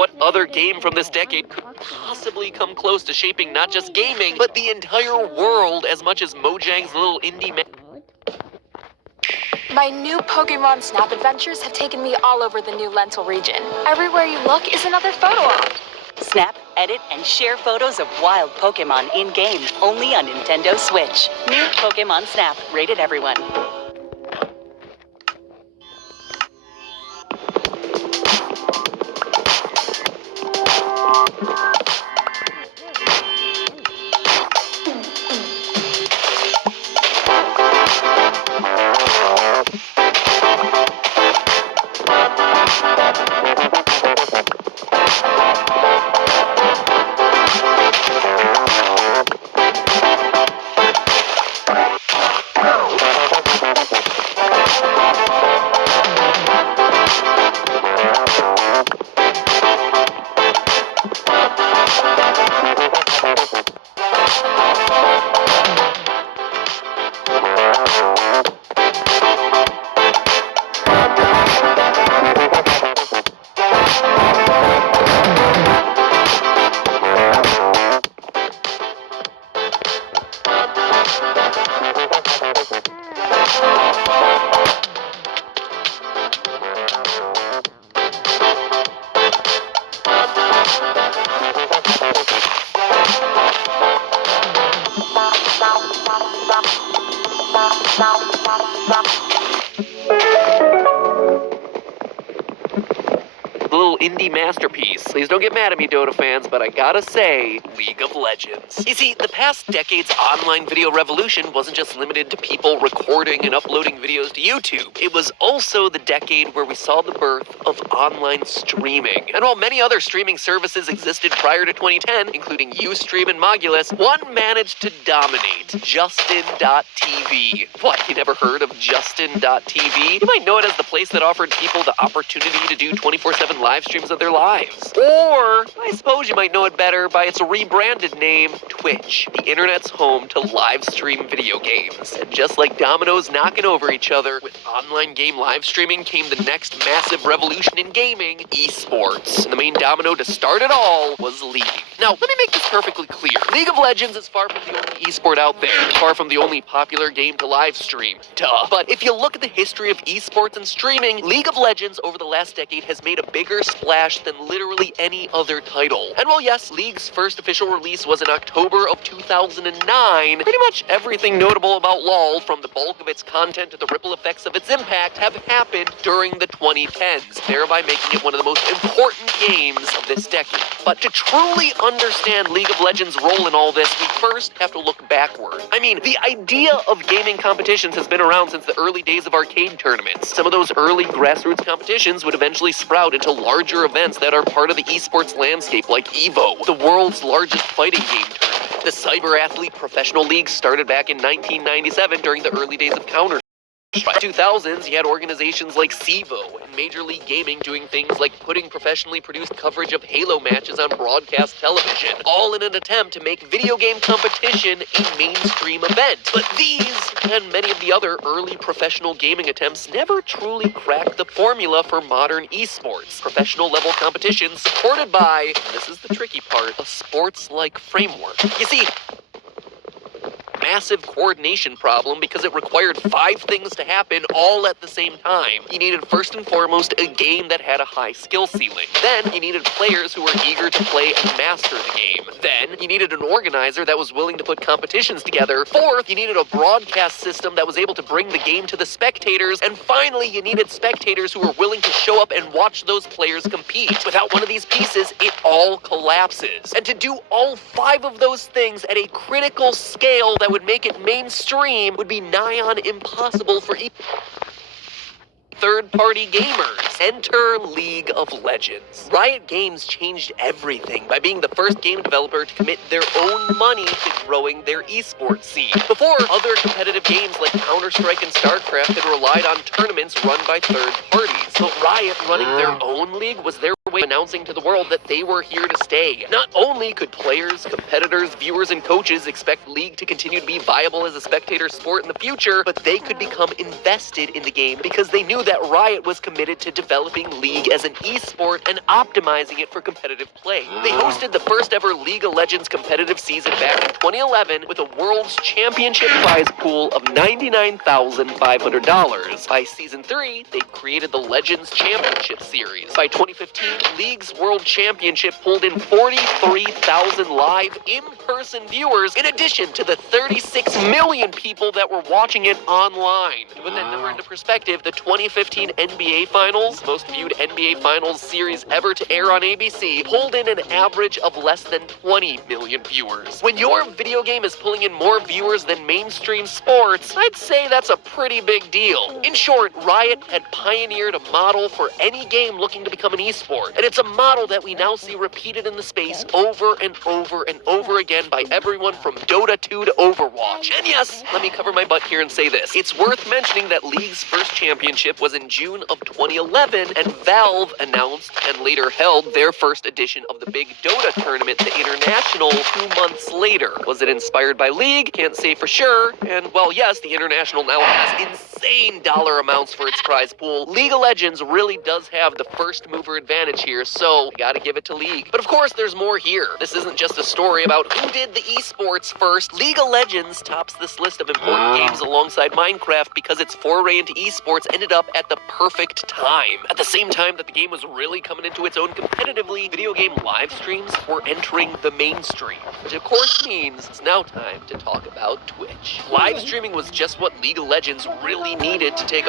What other game from this decade could possibly come close to shaping not just gaming, but the entire world as much as Mojang's little indie My new Pokemon Snap adventures have taken me all over the new Lental region. Everywhere you look is another photo op. Snap, edit, and share photos of wild Pokemon in-game, only on Nintendo Switch. New Pokemon Snap, rated everyone. little indie masterpiece. Please don't get mad at me, Dota fans, but I gotta say, League of Legends. You see, the past decade's online video revolution wasn't just limited to people recording and uploading videos to YouTube. It was also the decade where we saw the birth of online streaming. And while many other streaming services existed prior to 2010, including Ustream and Mogulus, one managed to dominate: Justin.tv. What, you never heard of Justin.tv? You might know it as the place that offered people the opportunity to do 24/7 live streams of their lives. Or, I suppose you might know it better by its rebranded name, Twitch, the internet's home to live stream video games. And just like dominoes knocking over each other, with online game live streaming came the next massive revolution in gaming: esports. And the main domino to start it all was League. Now, let me make this perfectly clear. League of Legends is far from the only esport out there, far from the only popular game to live stream. Duh. But if you look at the history of esports and streaming, League of Legends over the last decade has made a bigger splash than literally any other title. And while yes, League's first official release was in October of 2009, pretty much everything notable about LoL, from the bulk of its content to the ripple effects of its impact, have happened during the 2010s, thereby making it one of the most important games of this decade. But to truly understand League of Legends' role in all this, we first have to look backward. I mean, the idea of gaming competitions has been around since the early days of arcade tournaments. Some of those early grassroots competitions would eventually sprout into larger events that are part of the esports landscape, like EVO, the world's largest fighting game tournament. The Cyber Athlete Professional League started back in 1997 during the early days of Counter. By the 2000s, you had organizations like CEVO and Major League Gaming doing things like putting professionally produced coverage of Halo matches on broadcast television, all in an attempt to make video game competition a mainstream event. But these, and many of the other early professional gaming attempts, never truly cracked the formula for modern esports. Professional level competition supported by, and this is the tricky part, a sports-like framework. You see, massive coordination problem because it required 5 things to happen all at the same time. You needed first and foremost a game that had a high skill ceiling. Then you needed players who were eager to play and master the game. Then you needed an organizer that was willing to put competitions together. Fourth, you needed a broadcast system that was able to bring the game to the spectators. And finally, you needed spectators who were willing to show up and watch those players compete. Without one of these pieces, it all collapses. And to do all 5 of those things at a critical scale that would make it mainstream would be nigh on impossible for third-party gamers. Enter League of Legends. Riot Games changed everything by being the first game developer to commit their own money to growing their esports scene. Before, other competitive games like Counter-Strike and StarCraft had relied on tournaments run by third parties. But Riot running their own league was their way of announcing to the world that they were here to stay. Not only could players, competitors, viewers, and coaches expect League to continue to be viable as a spectator sport in the future, but they could become invested in the game because they knew that Riot was committed to developing League as an esport and optimizing it for competitive play. They hosted the first ever League of Legends competitive season back in 2011 with a World's Championship prize pool of $99,500. By Season 3, they created the Legends Championship Series. By 2015, League's World Championship pulled in 43,000 live in-person viewers in addition to the 36 million people that were watching it online. To put that number into perspective, the 2015 NBA Finals, most viewed NBA Finals series ever to air on ABC, pulled in an average of less than 20 million viewers. When your video game is pulling in more viewers than mainstream sports, I'd say that's a pretty big deal. In short, Riot had pioneered a model for any game looking to become an esport, and it's a model that we now see repeated in the space over and over and over again by everyone from Dota 2 to Overwatch. And yes, let me cover my butt here and say this. It's worth mentioning that League's first championship was in June of 2011, and Valve announced and later held their first edition of the big Dota tournament, the International, 2 months later. Was it inspired by League? Can't say for sure. And well, yes, the International now has insane dollar amounts for its prize pool. League of Legends really does have the first mover advantage here, so gotta give it to League. But of course, there's more here. This isn't just a story about who did the esports first. League of Legends tops this list of important games alongside Minecraft because its foray into esports ended up at the perfect time. At the same time that the game was really coming into its own competitively, video game live streams were entering the mainstream, which of course means it's now time to talk about Twitch. Live streaming was just what League of Legends really needed to take off.